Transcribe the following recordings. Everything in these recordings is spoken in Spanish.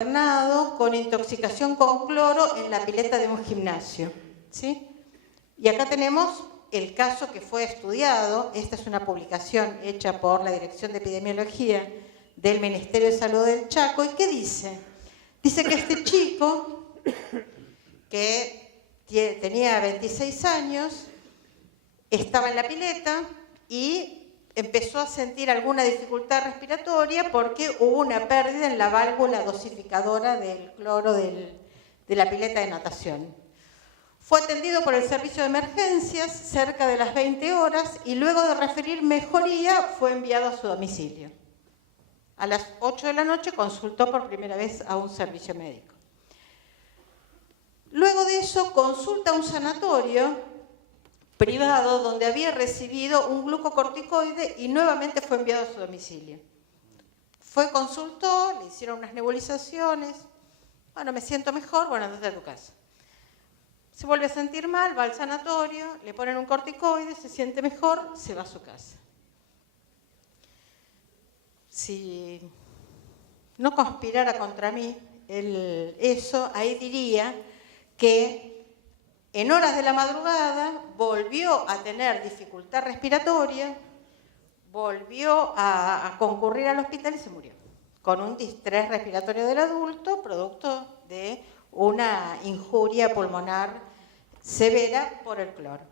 internado con intoxicación con cloro en la pileta de un gimnasio, ¿sí? Y acá tenemos el caso que fue estudiado. Esta es una publicación hecha por la Dirección de Epidemiología del Ministerio de Salud del Chaco. ¿Y qué dice? Dice que este chico, que tenía 26 años, estaba en la pileta y empezó a sentir alguna dificultad respiratoria porque hubo una pérdida en la válvula dosificadora del cloro de la pileta de natación. Fue atendido por el servicio de emergencias cerca de las 20 horas y luego de referir mejoría fue enviado a su domicilio. A las 8 de la noche consultó por primera vez a un servicio médico. Luego de eso consulta a un sanatorio privado donde había recibido un glucocorticoide y nuevamente fue enviado a su domicilio. Consultó, le hicieron unas nebulizaciones. Bueno, me siento mejor, bueno, andate a tu casa. Se vuelve a sentir mal, va al sanatorio, le ponen un corticoide, se siente mejor, se va a su casa. Si no conspirara contra mí eso, ahí diría que en horas de la madrugada volvió a tener dificultad respiratoria, volvió a concurrir al hospital y se murió, con un distrés respiratorio del adulto, producto de una injuria pulmonar severa por el cloro.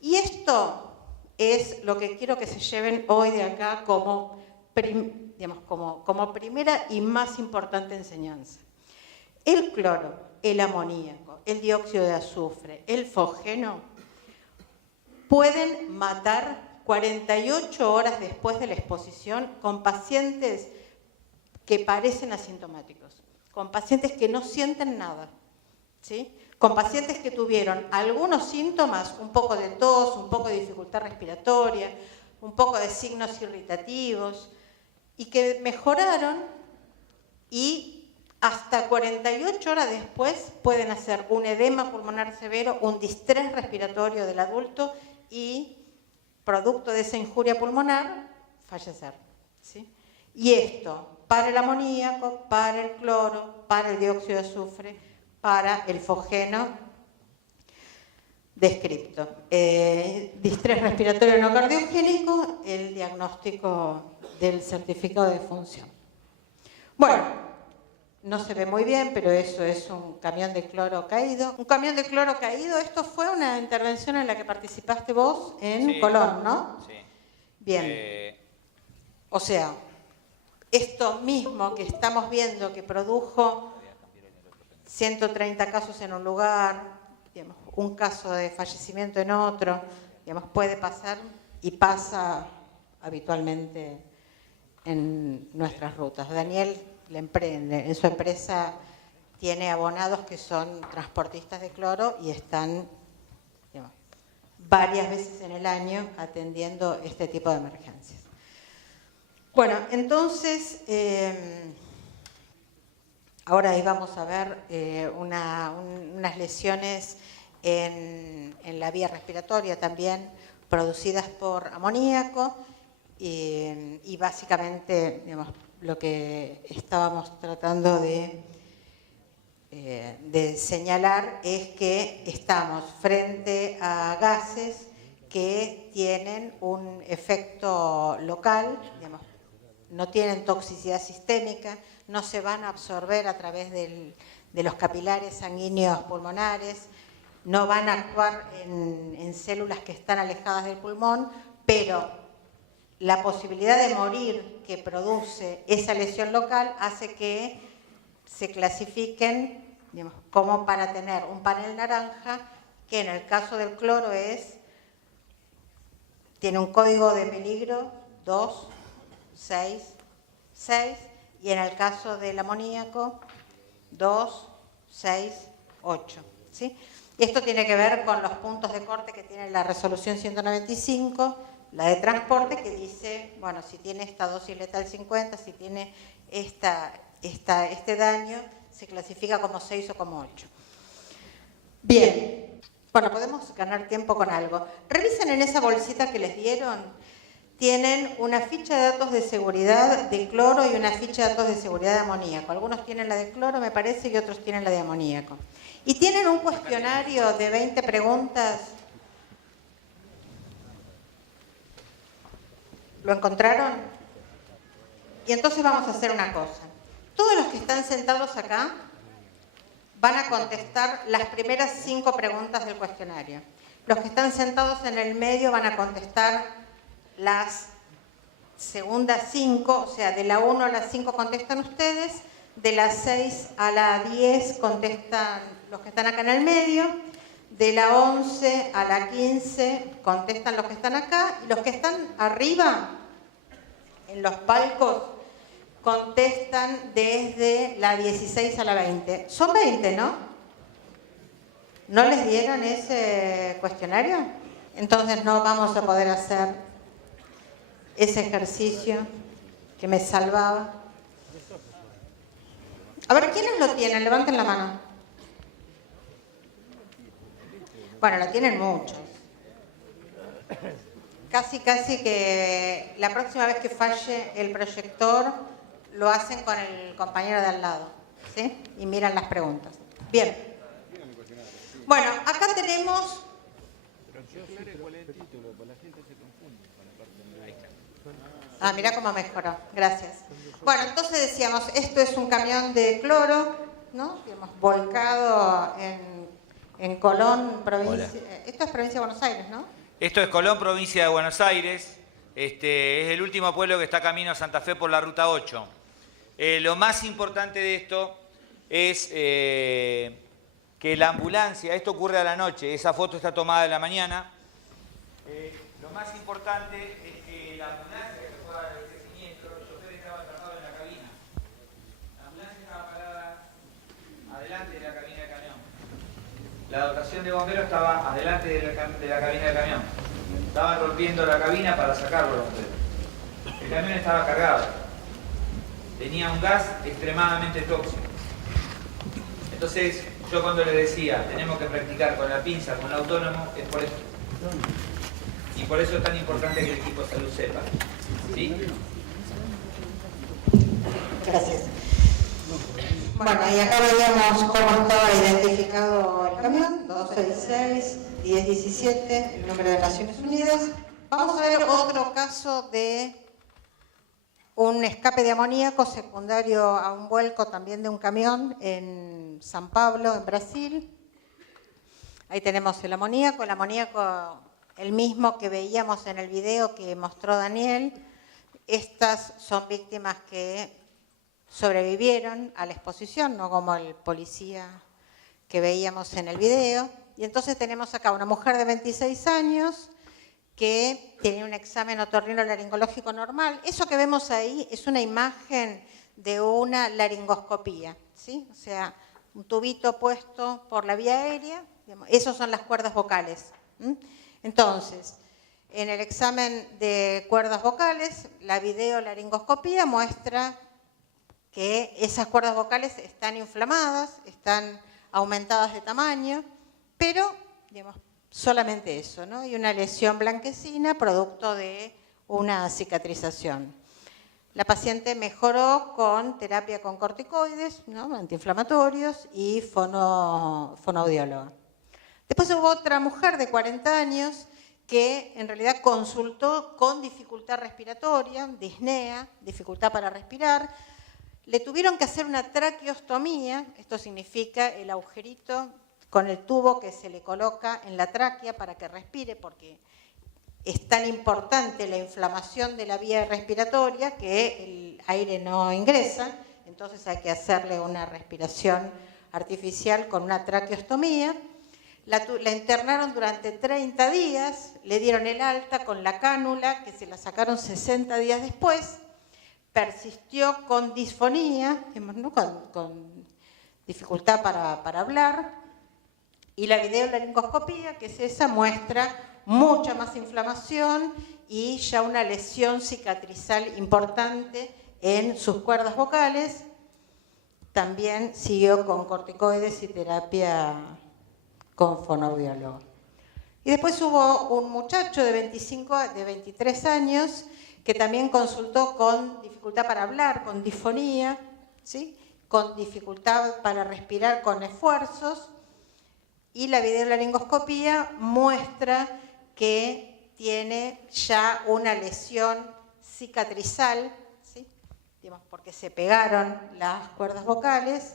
Y esto es lo que quiero que se lleven hoy de acá como primera y más importante enseñanza. El cloro, el amoníaco, el dióxido de azufre, el fosgeno, pueden matar 48 horas después de la exposición con pacientes que parecen asintomáticos, con pacientes que no sienten nada, ¿sí? Con pacientes que tuvieron algunos síntomas, un poco de tos, un poco de dificultad respiratoria, un poco de signos irritativos, y que mejoraron y hasta 48 horas después pueden hacer un edema pulmonar severo, un distrés respiratorio del adulto y, producto de esa injuria pulmonar, fallecer, ¿sí? Y esto para el amoníaco, para el cloro, para el dióxido de azufre, para el fosgeno descripto. Distrés respiratorio no cardiogénico, el diagnóstico del certificado de función. Bueno, no se ve muy bien, pero eso es un camión de cloro caído. Un camión de cloro caído, esto fue una intervención en la que participaste vos en Colón, ¿no? Sí. Bien. O sea, esto mismo que estamos viendo que produjo 130 casos en un lugar, digamos, un caso de fallecimiento en otro, digamos, puede pasar y pasa habitualmente en nuestras rutas. Daniel en su empresa tiene abonados que son transportistas de cloro y están, digamos, varias veces en el año atendiendo este tipo de emergencias. Bueno, entonces, ahora ahí vamos a ver unas lesiones en la vía respiratoria también producidas por amoníaco y básicamente, digamos, lo que estábamos tratando de señalar es que estamos frente a gases que tienen un efecto local, digamos, no tienen toxicidad sistémica, no se van a absorber a través de los capilares sanguíneos pulmonares, no van a actuar en células que están alejadas del pulmón, pero la posibilidad de morir que produce esa lesión local hace que se clasifiquen, digamos, como para tener un panel naranja, que en el caso del cloro tiene un código de peligro 266 y en el caso del amoníaco 268, ¿sí? Esto tiene que ver con los puntos de corte que tiene la resolución 195, la de transporte, que dice, bueno, si tiene esta dosis letal 50, si tiene este daño, se clasifica como 6 o como 8. Bien, bueno, podemos ganar tiempo con algo. Revisen en esa bolsita que les dieron, tienen una ficha de datos de seguridad de cloro y una ficha de datos de seguridad de amoníaco. Algunos tienen la de cloro, me parece, y otros tienen la de amoníaco. Y tienen un cuestionario de 20 preguntas. ¿Lo encontraron? Y entonces vamos a hacer una cosa. Todos los que están sentados acá van a contestar las primeras 5 preguntas del cuestionario. Los que están sentados en el medio van a contestar las segundas 5, o sea, de la 1 a la 5 contestan ustedes, de la 6 a la 10 contestan los que están acá en el medio, de la 11 a la 15 contestan los que están acá, y los que están arriba, en los palcos, contestan desde la 16 a la 20. Son 20, ¿no? ¿No les dieron ese cuestionario? Entonces no vamos a poder hacer ese ejercicio que me salvaba. A ver, ¿quiénes lo tienen? Levanten la mano. Bueno, lo tienen muchos. Casi que la próxima vez que falle el proyector lo hacen con el compañero de al lado, ¿sí? Y miran las preguntas. Bien. Bueno, acá tenemos... Ah, mirá cómo mejoró. Gracias. Bueno, entonces decíamos, esto es un camión de cloro, ¿no? Hemos volcado en Colón, provincia... Esto es provincia de Buenos Aires, ¿no? Esto es Colón, provincia de Buenos Aires. Es el último pueblo que está camino a Santa Fe por la ruta 8. Lo más importante de esto es que la ambulancia, esto ocurre a la noche, esa foto está tomada en la mañana. Lo más importante es que la ambulancia que fue a dar este siniestro, el chofer estaba atrapado en la cabina. La ambulancia estaba parada adelante de la cabina del camión. La dotación de bomberos estaba adelante de la cabina del camión. Estaban rompiendo la cabina para sacarlo los bomberos. El camión estaba cargado. Tenía un gas extremadamente tóxico. Entonces, yo cuando les decía, tenemos que practicar con la pinza, con el autónomo, es por eso. Y por eso es tan importante que el equipo de salud sepa. ¿Sí? Gracias. Bueno, y acá veíamos cómo estaba identificado el camión, 266-1017, el número de Naciones Unidas. Vamos a ver otro caso de un escape de amoníaco secundario a un vuelco también de un camión en San Pablo, en Brasil. Ahí tenemos el amoníaco el mismo que veíamos en el video que mostró Daniel. Estas son víctimas que sobrevivieron a la exposición, no como el policía que veíamos en el video. Y entonces tenemos acá una mujer de 26 años que tenía un examen otorrinolaringológico normal. Eso que vemos ahí es una imagen de una laringoscopía, ¿sí? O sea, un tubito puesto por la vía aérea, digamos, esas son las cuerdas vocales. Entonces, en el examen de cuerdas vocales, la videolaringoscopía muestra que esas cuerdas vocales están inflamadas, están aumentadas de tamaño, pero, digamos, solamente eso, ¿no? Y una lesión blanquecina producto de una cicatrización. La paciente mejoró con terapia con corticoides, ¿no? Antiinflamatorios y fonoaudióloga. Después hubo otra mujer de 40 años que en realidad consultó con dificultad respiratoria, disnea, dificultad para respirar. Le tuvieron que hacer una traqueostomía, esto significa el agujerito con el tubo que se le coloca en la tráquea para que respire, porque es tan importante la inflamación de la vía respiratoria que el aire no ingresa, entonces hay que hacerle una respiración artificial con una traqueostomía. La internaron durante 30 días, le dieron el alta con la cánula, que se la sacaron 60 días después, persistió con disfonía, ¿no? con dificultad para hablar, y la videolaringoscopía, que es esa, muestra mucha más inflamación y ya una lesión cicatrizal importante en sus cuerdas vocales. También siguió con corticoides y terapia con fonoaudiólogo. Y después hubo un muchacho de 23 años que también consultó con dificultad para hablar, con disfonía, ¿sí? Con dificultad para respirar con esfuerzos, y la videolaringoscopía muestra que tiene ya una lesión cicatrizal, ¿sí? Digamos, porque se pegaron las cuerdas vocales,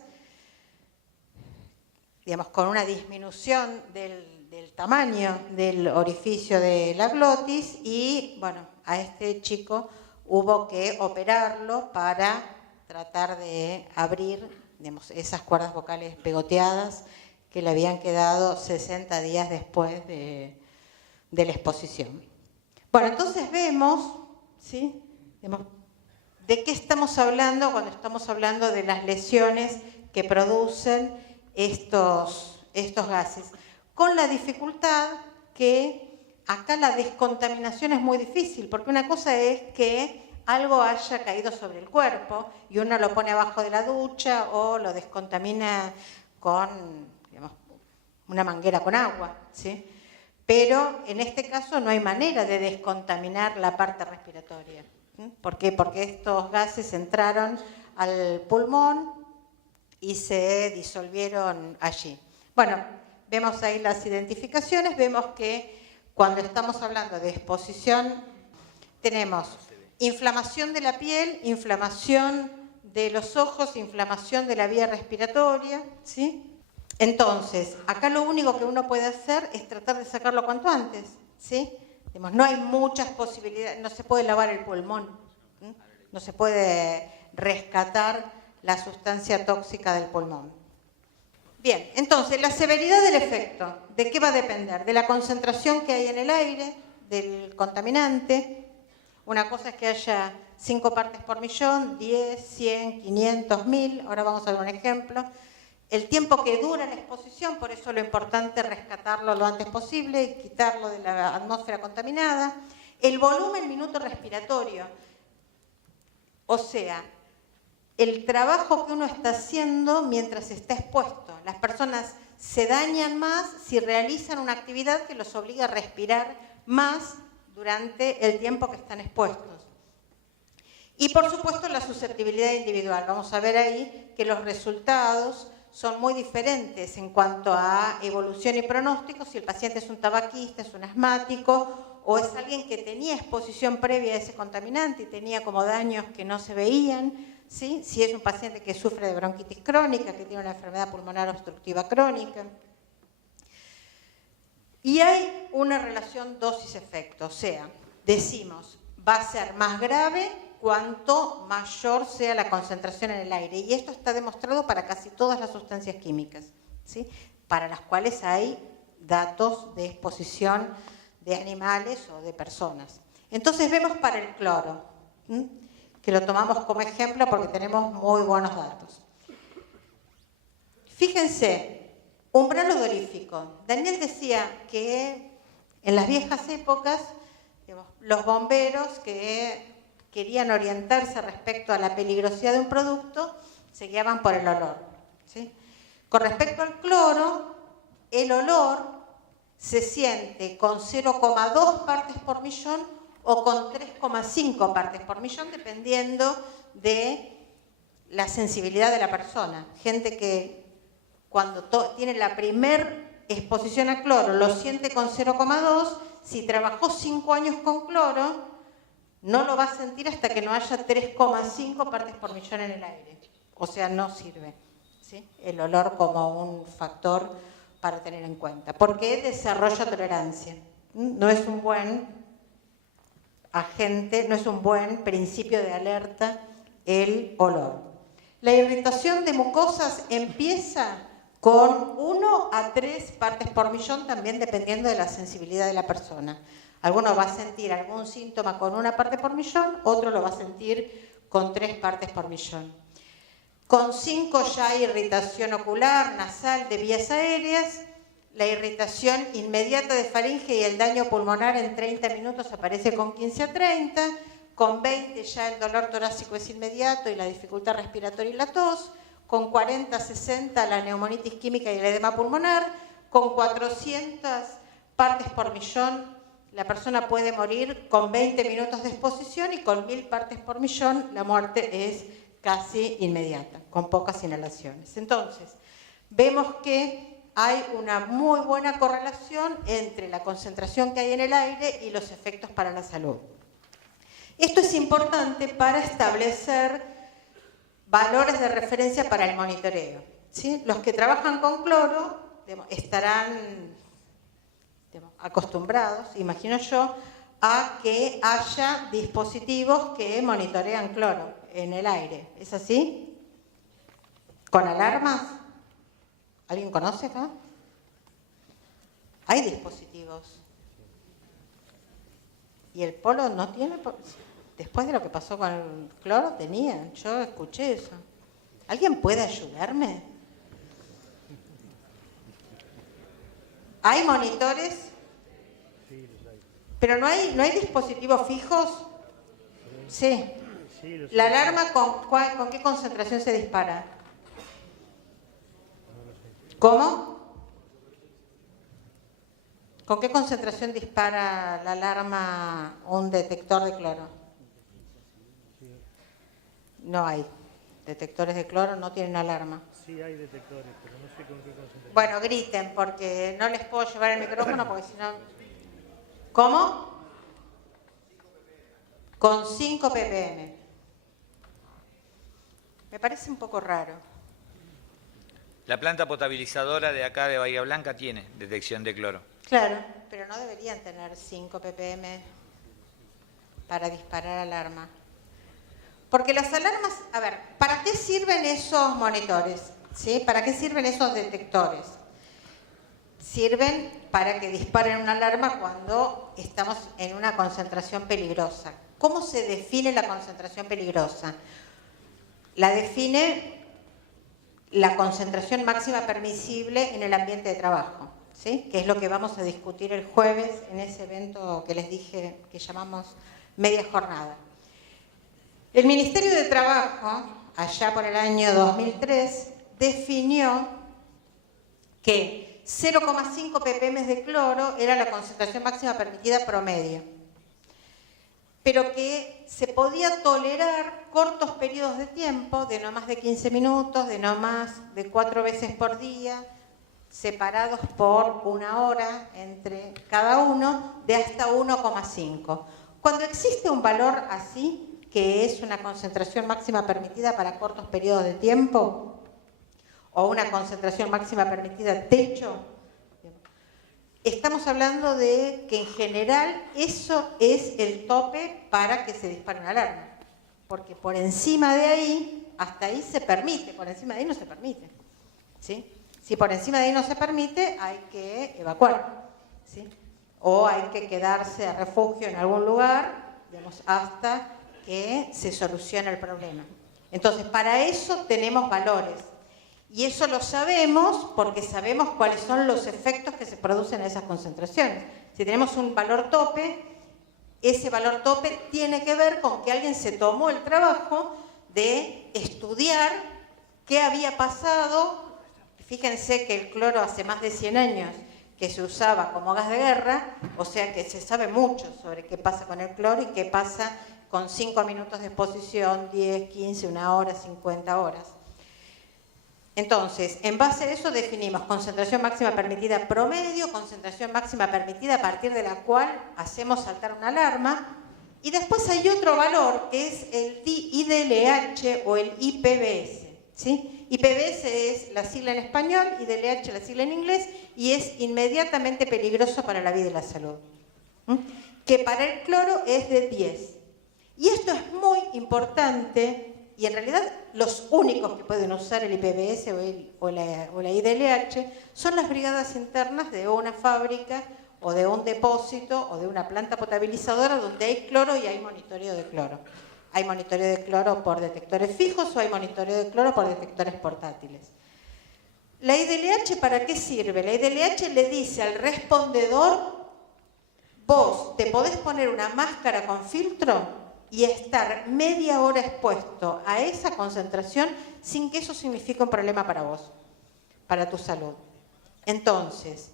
digamos, con una disminución del tamaño del orificio de la glotis, y bueno, a este chico hubo que operarlo para tratar de abrir, digamos, esas cuerdas vocales pegoteadas que le habían quedado 60 días después de la exposición. Bueno, entonces vemos, ¿sí? Digamos, ¿de qué estamos hablando cuando estamos hablando de las lesiones que producen estos gases? Con la dificultad que acá la descontaminación es muy difícil, porque una cosa es que algo haya caído sobre el cuerpo y uno lo pone abajo de la ducha o lo descontamina con, digamos, una manguera con agua, ¿sí? Pero en este caso no hay manera de descontaminar la parte respiratoria. ¿Por qué? Porque estos gases entraron al pulmón y se disolvieron allí. Bueno, vemos ahí las identificaciones, vemos que cuando estamos hablando de exposición tenemos inflamación de la piel, inflamación de los ojos, inflamación de la vía respiratoria, ¿sí? Entonces, acá lo único que uno puede hacer es tratar de sacarlo cuanto antes, ¿sí? Digamos, no hay muchas posibilidades, no se puede lavar el pulmón, ¿sí? No se puede rescatar la sustancia tóxica del pulmón. Bien, entonces, la severidad del efecto, ¿de qué va a depender? De la concentración que hay en el aire, del contaminante. Una cosa es que haya 5 partes por millón, 10, 100, 500, 1000, ahora vamos a ver un ejemplo. El tiempo que dura la exposición, por eso lo importante es rescatarlo lo antes posible y quitarlo de la atmósfera contaminada. El volumen minuto respiratorio, o sea, el trabajo que uno está haciendo mientras está expuesto. Las personas se dañan más si realizan una actividad que los obliga a respirar más durante el tiempo que están expuestos. Y por supuesto la susceptibilidad individual. Vamos a ver ahí que los resultados son muy diferentes en cuanto a evolución y pronóstico, si el paciente es un tabaquista, es un asmático, o es alguien que tenía exposición previa a ese contaminante y tenía como daños que no se veían, ¿sí? Si es un paciente que sufre de bronquitis crónica, que tiene una enfermedad pulmonar obstructiva crónica. Y hay una relación dosis-efecto, o sea, decimos, va a ser más grave cuanto mayor sea la concentración en el aire. Y esto está demostrado para casi todas las sustancias químicas, ¿sí? Para las cuales hay datos de exposición de animales o de personas. Entonces vemos para el cloro, que lo tomamos como ejemplo porque tenemos muy buenos datos. Fíjense, umbral odorífico. Daniel decía que en las viejas épocas, digamos, los bomberos que querían orientarse respecto a la peligrosidad de un producto, se guiaban por el olor, ¿sí? Con respecto al cloro, el olor se siente con 0,2 partes por millón o con 3,5 partes por millón, dependiendo de la sensibilidad de la persona. Gente que cuando tiene la primer exposición a cloro lo siente con 0,2, si trabajó 5 años con cloro, no lo va a sentir hasta que no haya 3,5 partes por millón en el aire. O sea, no sirve, ¿sí? El olor como un factor para tener en cuenta. Porque desarrolla tolerancia. No es un buen agente, no es un buen principio de alerta el olor. La irritación de mucosas empieza con 1 a 3 partes por millón, también dependiendo de la sensibilidad de la persona. Alguno va a sentir algún síntoma con 1 parte por millón, otro lo va a sentir con 3 partes por millón. Con 5 ya hay irritación ocular, nasal, de vías aéreas. La irritación inmediata de faringe y el daño pulmonar en 30 minutos aparece con 15 a 30. Con 20 ya el dolor torácico es inmediato y la dificultad respiratoria y la tos. Con 40 a 60 la neumonitis química y el edema pulmonar. Con 400 partes por millón, la persona puede morir con 20 minutos de exposición y con 1000 partes por millón la muerte es casi inmediata, con pocas inhalaciones. Entonces, vemos que hay una muy buena correlación entre la concentración que hay en el aire y los efectos para la salud. Esto es importante para establecer valores de referencia para el monitoreo, ¿sí? Los que trabajan con cloro estarán acostumbrados, imagino yo, a que haya dispositivos que monitorean cloro en el aire. ¿Es así? ¿Con alarmas? ¿Alguien conoce acá? Hay dispositivos. ¿Y el polo no tiene? Después de lo que pasó con el cloro, tenían. Yo escuché eso. ¿Alguien puede ayudarme? ¿Hay monitores? ¿Pero no hay dispositivos fijos? Sí. ¿La alarma con qué concentración se dispara? ¿Cómo? ¿Con qué concentración dispara la alarma un detector de cloro? No hay. Detectores de cloro no tienen alarma. Sí hay detectores, pero no sé con qué concentración. Bueno, griten, porque no les puedo llevar el micrófono, porque si no... ¿Cómo? Con 5 ppm. Me parece un poco raro. La planta potabilizadora de acá de Bahía Blanca tiene detección de cloro. Claro, pero no deberían tener 5 ppm para disparar alarma. Porque las alarmas, a ver, ¿para qué sirven esos monitores? ¿Sí? ¿Para qué sirven esos detectores? Sirven para que disparen una alarma cuando estamos en una concentración peligrosa. ¿Cómo se define la concentración peligrosa? La define la concentración máxima permisible en el ambiente de trabajo, ¿sí? Que es lo que vamos a discutir el jueves en ese evento que les dije que llamamos media jornada. El Ministerio de Trabajo, allá por el año 2003, definió que 0,5 ppm de cloro era la concentración máxima permitida promedio, pero que se podía tolerar cortos periodos de tiempo, de no más de 15 minutos, de no más de 4 veces por día, separados por 1 hora entre cada uno, de hasta 1,5. Cuando existe un valor así, que es una concentración máxima permitida para cortos periodos de tiempo, o una concentración máxima permitida techo, estamos hablando de que en general eso es el tope para que se dispare una alarma. Porque por encima de ahí, hasta ahí se permite, por encima de ahí no se permite, ¿sí? Si por encima de ahí no se permite, hay que evacuar, ¿sí? O hay que quedarse a refugio en algún lugar, digamos, hasta que se solucione el problema. Entonces, para eso tenemos valores. Y eso lo sabemos porque sabemos cuáles son los efectos que se producen en esas concentraciones. Si tenemos un valor tope, ese valor tope tiene que ver con que alguien se tomó el trabajo de estudiar qué había pasado. Fíjense que el cloro hace más de 100 años que se usaba como gas de guerra, o sea que se sabe mucho sobre qué pasa con el cloro y qué pasa con 5 minutos de exposición, 10, 15, 1 hora, 50 horas. Entonces, en base a eso definimos concentración máxima permitida promedio, concentración máxima permitida a partir de la cual hacemos saltar una alarma, y después hay otro valor que es el IDLH o el IPBS, ¿sí? IPBS es la sigla en español, IDLH la sigla en inglés, y es inmediatamente peligroso para la vida y la salud. Que para el cloro es de 10. Y esto es muy importante. Y en realidad los únicos que pueden usar el IPBS o la IDLH son las brigadas internas de una fábrica o de un depósito o de una planta potabilizadora donde hay cloro y hay monitoreo de cloro. Hay monitoreo de cloro por detectores fijos o hay monitoreo de cloro por detectores portátiles. ¿La IDLH para qué sirve? La IDLH le dice al respondedor, vos te podés poner una máscara con filtro y estar media hora expuesto a esa concentración sin que eso signifique un problema para vos, para tu salud. Entonces,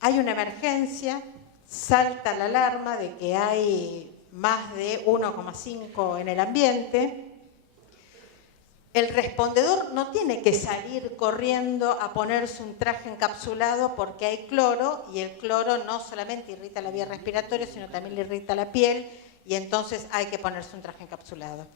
hay una emergencia, salta la alarma de que hay más de 1,5 en el ambiente. El respondedor no tiene que salir corriendo a ponerse un traje encapsulado porque hay cloro, y el cloro no solamente irrita la vía respiratoria, sino también le irrita la piel, y entonces hay que ponerse un traje encapsulado.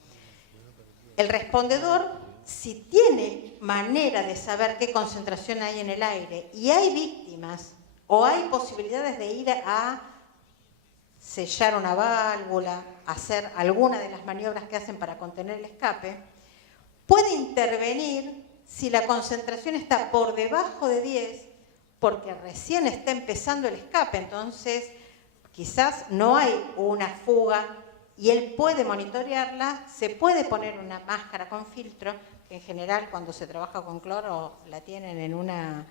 El respondedor, si tiene manera de saber qué concentración hay en el aire y hay víctimas o hay posibilidades de ir a sellar una válvula, hacer alguna de las maniobras que hacen para contener el escape, puede intervenir si la concentración está por debajo de 10, porque recién está empezando el escape, entonces quizás no hay una fuga y él puede monitorearla, se puede poner una máscara con filtro, que en general cuando se trabaja con cloro la tienen en una,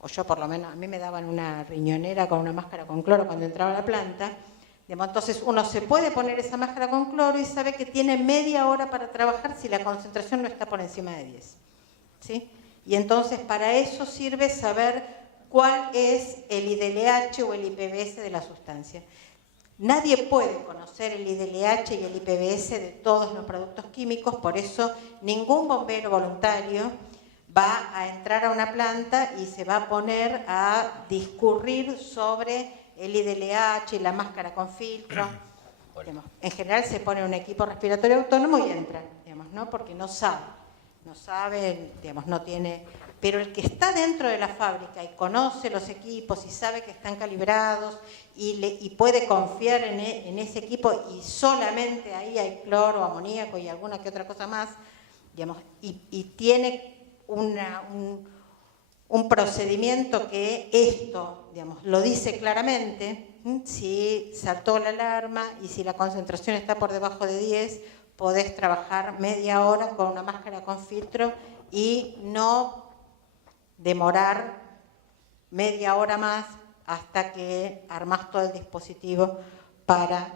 o yo por lo menos, a mí me daban una riñonera con una máscara con cloro cuando entraba a la planta. Entonces uno se puede poner esa máscara con cloro y sabe que tiene media hora para trabajar si la concentración no está por encima de 10. ¿Sí? Y entonces para eso sirve saber cuál es el IDLH o el IPBS de la sustancia. Nadie puede conocer el IDLH y el IPBS de todos los productos químicos, por eso ningún bombero voluntario va a entrar a una planta y se va a poner a discurrir sobre el IDLH y la máscara con filtro. Digamos, en general se pone un equipo respiratorio autónomo y entra, digamos, ¿no? Porque no sabe, digamos, no tiene. Pero el que está dentro de la fábrica y conoce los equipos y sabe que están calibrados y puede confiar en ese equipo y solamente ahí hay cloro, amoníaco y alguna que otra cosa más, digamos, y tiene un procedimiento que esto, digamos, lo dice claramente, si saltó la alarma y si la concentración está por debajo de 10, podés trabajar media hora con una máscara con filtro y no demorar media hora más hasta que armás todo el dispositivo para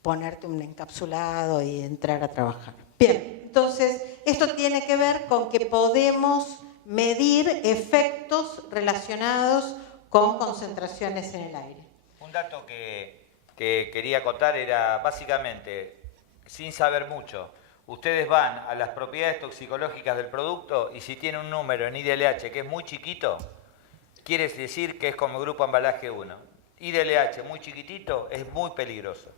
ponerte un encapsulado y entrar a trabajar. Bien, entonces esto tiene que ver con que podemos medir efectos relacionados con concentraciones en el aire. Un dato que quería acotar era básicamente, sin saber mucho, ustedes van a las propiedades toxicológicas del producto y si tiene un número en IDLH que es muy chiquito, quiere decir que es como grupo embalaje 1. IDLH muy chiquitito es muy peligroso.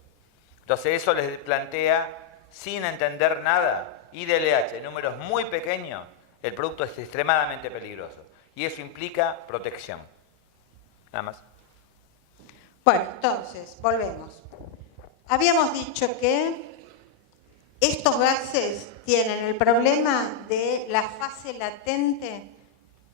Entonces eso les plantea, sin entender nada, IDLH, números muy pequeños, el producto es extremadamente peligroso. Y eso implica protección. Nada más. Bueno, entonces, volvemos. Habíamos dicho que estos gases tienen el problema de la fase latente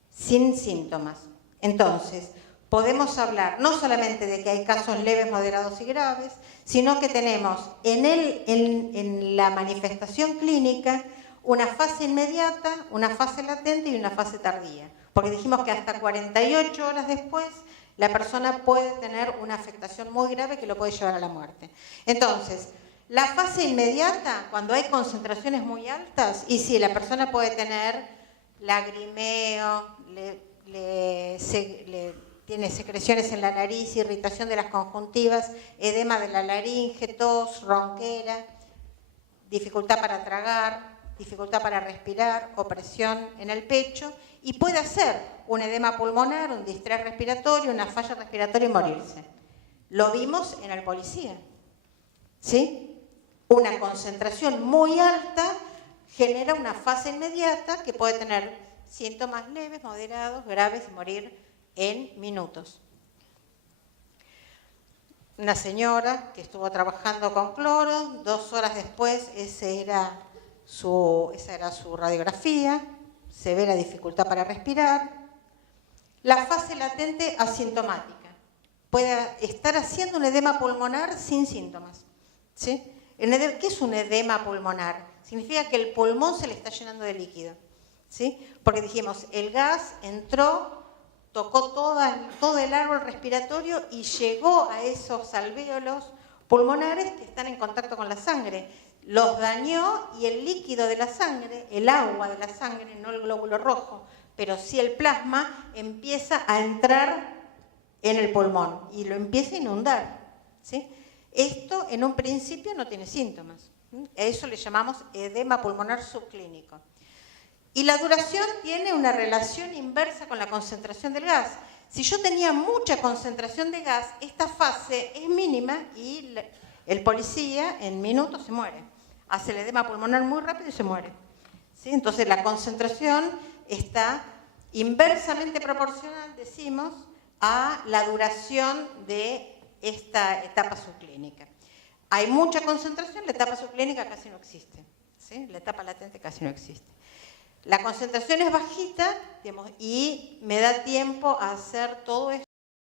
sin síntomas. Entonces, podemos hablar no solamente de que hay casos leves, moderados y graves, sino que tenemos en la manifestación clínica una fase inmediata, una fase latente y una fase tardía. Porque dijimos que hasta 48 horas después la persona puede tener una afectación muy grave que lo puede llevar a la muerte. Entonces, la fase inmediata, cuando hay concentraciones muy altas, y sí, la persona puede tener lagrimeo, tiene secreciones en la nariz, irritación de las conjuntivas, edema de la laringe, tos, ronquera, dificultad para tragar, dificultad para respirar, opresión en el pecho, y puede hacer un edema pulmonar, un distrés respiratorio, una falla respiratoria y morirse. Lo vimos en el policía, ¿sí? Una concentración muy alta genera una fase inmediata que puede tener síntomas leves, moderados, graves y morir en minutos. Una señora que estuvo trabajando con cloro, 2 horas después esa era su radiografía, severa dificultad para respirar. La fase latente asintomática. Puede estar haciendo un edema pulmonar sin síntomas, ¿sí? ¿Qué es un edema pulmonar? Significa que el pulmón se le está llenando de líquido, ¿sí? Porque dijimos, el gas entró, tocó todo el árbol respiratorio y llegó a esos alvéolos pulmonares que están en contacto con la sangre. Los dañó y el líquido de la sangre, el agua de la sangre, no el glóbulo rojo, pero si el plasma empieza a entrar en el pulmón y lo empieza a inundar, ¿sí? Esto en un principio no tiene síntomas. A eso le llamamos edema pulmonar subclínico. Y la duración tiene una relación inversa con la concentración del gas. Si yo tenía mucha concentración de gas, esta fase es mínima y el policía en minutos se muere. Hace el edema pulmonar muy rápido y se muere, ¿sí? Entonces la concentración está inversamente proporcional, decimos, a la duración de esta etapa subclínica. Hay mucha concentración, la etapa subclínica casi no existe, ¿sí? La etapa latente casi no existe. La concentración es bajita, digamos, y me da tiempo a hacer todo esto